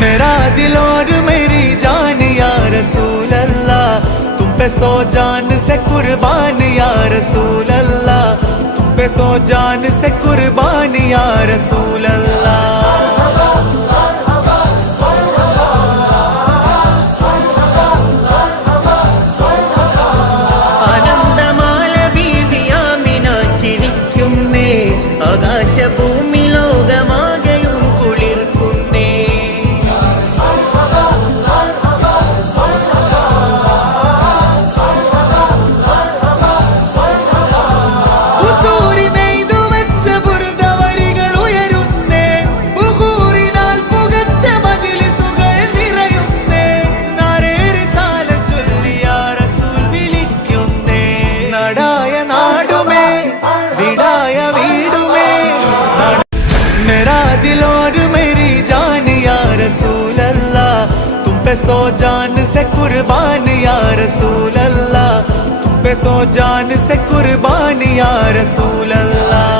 मेरा दिल और मेरी जान या रसूल अल्लाह, तुम पे सौ जान से कुर्बान या रसूल अल्लाह, तुम पे सौ जान से कुर्बान या रसूल अल्लाह। ആകാശഭൂമി ലോകമാകെയും കുളിർക്കുന്നേ. ഉസൂരി നെയ്തു വെച്ച ബുർദവരികൾ ഉയരുന്നേ, ബുഖൂറിനാൽ പുകച്ച മജ്‌ലിസുകൾ നിറയുന്നേ, നാരേ റിസാല ചൊല്ലി യാ റസൂൽ വിളിക്കുന്നേ. നടായ നാടുമേ വിടായ വീടുമേ, मेरा दिल और मेरी जान या रसूल अल्लाह, तुम पे सौ जान से कुर्बान या रसूल अल्लाह, तुम पे सौ जान से कुर्बान या रसूल अल्लाह।